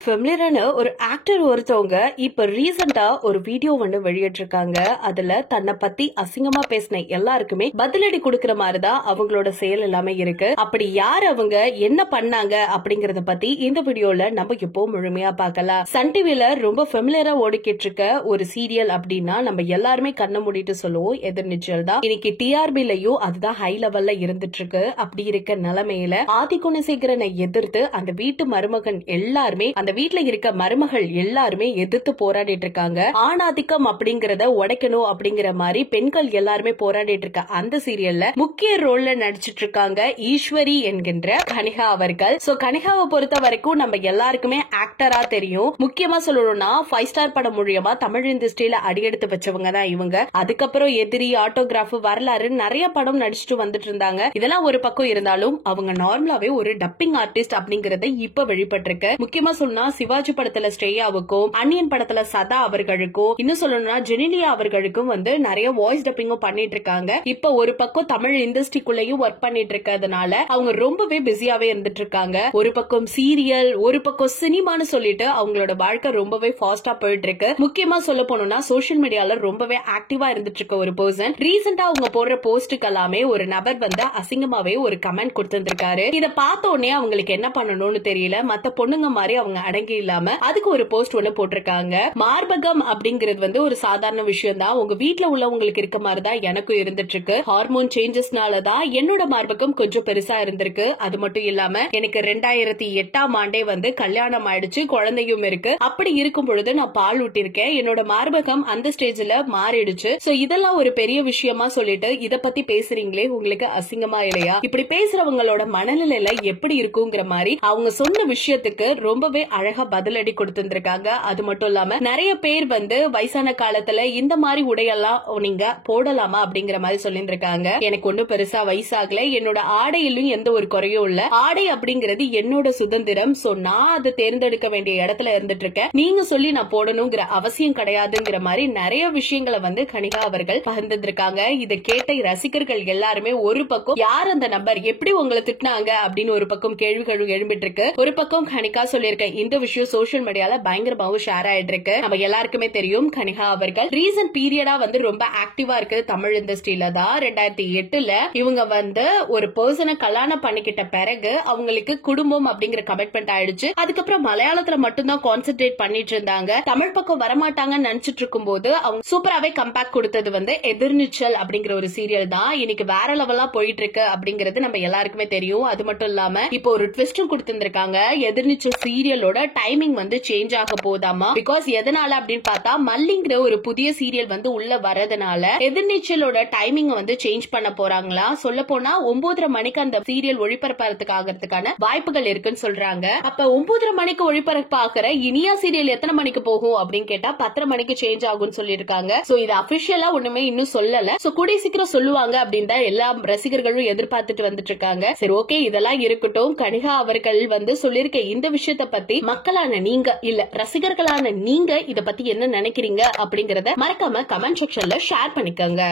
ஃபெமிலியரான ஒரு ஆக்டர் ஒருத்தவங்க இப்ப ரீசெண்டா ஒரு வீடியோ வெளியிட்டிருக்காங்க. அதுல தன்னை பத்தி அசிங்கமா பேசின எல்லாருக்குமே பதிலடி கொடுக்கற மாதிரிதான் அவங்களோட செயல் எல்லாமே இருக்கு. அப்படி யார் அவங்க, என்ன பண்ணாங்க அப்படிங்கறத பத்தி இந்த வீடியோல நம்ம இப்போ முழுமையா பார்க்கலாம். சன் டிவில ரொம்ப ஃபெமிலியரா ஓடிக்கிட்டு இருக்க ஒரு சீரியல் அப்படின்னா நம்ம எல்லாருமே கண்ணை மூடிட்டு சொல்லுவோம் எதிர்நீச்சல் தான். இன்னைக்கு டிஆர்பிலையும் அதுதான் ஹை லெவல்ல இருந்துட்டு இருக்கு. அப்படி இருக்க நிலைமையில ஆதிகுணசேகரனை எதிர்த்து அந்த வீட்டு மருமகன் எல்லாருமே, அந்த வீட்டுல இருக்க மருமகள் எல்லாருமே எதிர்த்து போராடிட்டு இருக்காங்க. ஆணாதிக்கம் அப்படிங்கறத உடைக்கணும் அப்படிங்கிற மாதிரி பெண்கள் எல்லாருமே போராடிட்டு இருக்க அந்த சீரியல்ல முக்கிய ரோல்ல நடிச்சிட்டு இருக்காங்க ஈஸ்வரி என்கின்ற கனிகா அவர்கள். சோ கனிகாவை பொறுத்த வரைக்கும் நம்ம எல்லாருக்குமே ஆக்டரா தெரியும். முக்கியமா சொல்லணும்னா 5 ஸ்டார் படம் மூலியமா தமிழ் இண்டஸ்ட்ரியில அடியெடுத்து வச்சவங்க தான் இவங்க. அதுக்கப்புறம் எதிரி, ஆட்டோகிராஃப், வரலாறு நிறைய படம் நடிச்சுட்டு வந்துட்டு இருந்தாங்க. இதெல்லாம் ஒரு பக்கம் இருந்தாலும் அவங்க நார்மலாவே ஒரு டப்பிங் ஆர்டிஸ்ட் அப்படிங்கறத இப்ப வெளிப்பட்டிருக்கு. முக்கியமா சொல்லணும் சிவாஜி படத்துல ஸ்ரேயாவுக்கும், அன்னியன் படத்துல சதா அவர்களுக்கும், இன்னும் சொல்லணும்னா ஜெனிலியா அவர்களுக்கும் நிறைய வாய்ஸ் டப்பிங்கும் பண்ணிட்டு இருக்காங்க. இப்ப ஒரு பக்கம் தமிழ் இண்டஸ்ட்ரிக்குள்ளேயும் ஒர்க் பண்ணிட்டு இருக்கிறதுனால அவங்க ரொம்பவே பிஸியாவே இருந்துட்டு இருக்காங்க. ஒரு பக்கம் சீரியல், ஒரு பக்கம் சினிமான்னு சொல்லிட்டு அவங்களோட வாழ்க்கை ரொம்பவே ஃபாஸ்டா போயிட்டு இருக்கு. முக்கியமா சொல்ல போனோம்னா சோசியல் மீடியால ரொம்பவே ஆக்டிவா இருந்துட்டு இருக்க ஒரு பர்சன் ரீசெண்டா அவங்க போடுற போஸ்டுக்கு எல்லாமே ஒரு நபர் அசிங்கமாவே ஒரு கமெண்ட் கொடுத்திருக்காரு. இத பார்த்த உடனே அவங்களுக்கு என்ன பண்ணணும்னு தெரியல. மத்த பொண்ணுங்க மாதிரி அவங்க அடங்கி இல்லாம அதுக்கு ஒரு போஸ்ட் போட்டிருக்காங்க. மார்பகம் அப்படிங்கிறது ஒரு சாதாரண விஷயம் தான். உங்க வீட்டுல உள்ளவங்களுக்கு இருக்க மாதிரி தான் எனக்கும் இருந்துட்டு இருக்கு. ஹார்மோன் சேஞ்சஸ்னாலதான் என்னோட மார்பகம் கொஞ்சம் பெருசா இருந்திருக்கு. அது மட்டும் இல்லாம எனக்கு 2008ஆம் ஆண்டே கல்யாணம் ஆயிடுச்சு, குழந்தையும் இருக்கு. அப்படி இருக்கும் பொழுது நான் பால் ஊட்டிருக்கேன். என்னோட மார்பகம் அந்த ஸ்டேஜ்ல மாறிடுச்சு. சோ இதெல்லாம் ஒரு பெரிய விஷயமா சொல்லிட்டு இத பத்தி பேசுறீங்களே, உங்களுக்கு அசிங்கமா இல்லையா? இப்படி பேசுறவங்களோட மனநிலையில எப்படி இருக்குங்கிற மாதிரி அவங்க சொன்ன விஷயத்துக்கு ரொம்பவே அழகா பதிலடி கொடுத்திருக்காங்க. அது மட்டும் இல்லாம நிறைய பேர் வயசான காலத்துல இந்த மாதிரி உடையெல்லாம் நீங்க போடலாமா அப்படிங்கிற மாதிரி சொல்லிருக்காங்க. எனக்கு ஒன்னும் பெருசா வயசாகல, என்னோட ஆடையிலும் எந்த ஒரு குறையும் இல்ல. ஆடை அப்படிங்கிறது என்னோட சுதந்திரம். சோ நான் அதை தேர்ந்தெடுக்க வேண்டிய இடத்துல இருந்துட்டு இருக்கேன். நீங்க சொல்லி நான் போடணுங்கிற அவசியம் கிடையாதுங்கிற மாதிரி நிறைய விஷயங்களை கனிகா அவர்கள் பகிர்ந்திருக்காங்க. இதை கேட்ட ரசிகர்கள் எல்லாருமே ஒரு பக்கம் யார் அந்த நபர், எப்படி உங்களை திட்டினாங்க அப்படின்னு ஒரு பக்கம் கேள்விகள் எழும்பிட்டு இருக்கு. ஒரு பக்கம் கனிகா சொல்லியிருக்கேன் இந்த விஷயம் சோசியல் மீடியால பயங்கரமாவும் ஷேர் ஆயிட்டு இருக்கு. நம்ம எல்லாருக்குமே தெரியும் கனிகா அவர்கள் ரீசன்ட் பீரியடா ரொம்ப ஆக்டிவா இருக்கு தமிழ் இண்டஸ்ட்ரியில தான். 2008ல இவங்க ஒரு பர்சனை கல்யாணம் பண்ணிக்கிட்ட பிறகு அவங்களுக்கு குடும்பம் அப்படிங்கிற கமிட்மெண்ட் ஆயிடுச்சு. அதுக்கப்புறம் மலையாளத்துல மட்டும்தான் கான்சென்ட்ரேட் பண்ணிட்டு இருந்தாங்க. தமிழ் பக்கம் வரமாட்டாங்கன்னு நினைச்சிட்டு இருக்கும் போது அவங்க சூப்பராவே கம்பேக் கொடுத்தது எதிர்நீச்சல் அப்படிங்கிற ஒரு சீரியல் தான். இன்னைக்கு வேற லெவலா போயிட்டு இருக்கு அப்படிங்கிறது நம்ம எல்லாருக்குமே தெரியும். அது மட்டும் இல்லாம இப்போ ஒரு ட்விஸ்டும் கொடுத்திருக்காங்க. எதிர்நீச்சல் சீரியலோட டைமிங் சேஞ்ச் ஆக போதாமா. பிகாஸ் எதனால அப்படின்னு பார்த்தா மல்லிங்கிற ஒரு புதிய சீரியல் உள்ள வரதுனால எதிர்நீச்சலோட டைமிங் சேஞ்ச் பண்ண போறாங்களா. சொல்ல போனா 9:30 மணிக்கு அந்த சீரியல் ஒளிபரப்புறதுக்கு ஆகிறதுக்கான வாய்ப்புகள் இருக்குன்னு சொல்றாங்க. அப்ப 9:30 மணிக்கு ஒளிபரப்பாகிற இனியா சீரியல் எத்தனை மணிக்கு போகும் அப்படின்னு கேட்டா 10:30 மணிக்கு சேஞ்ச் ஆகும்னு சொல்லிருக்காங்க. சோ இது அபிஷியலா ஒண்ணுமே இன்னும் சொல்லல. சோ கூடிய சீக்கிரம் சொல்லுவாங்க அப்படின்னு தான் எல்லா ரசிகர்களும் எதிர்பார்த்துட்டு வந்துட்டு இருக்காங்க. சரி, ஓகே, இதெல்லாம் இருக்கட்டும். கனிகா அவர்கள் சொல்லிருக்க இந்த விஷயத்தை பத்தி மக்களான நீங்க, இல்ல ரசிகர்களான நீங்க இத பத்தி என்ன நினைக்கிறீங்க அப்படிங்கறத மறக்காம கமெண்ட் செக்ஷன்ல ஷேர் பண்ணிக்கோங்க.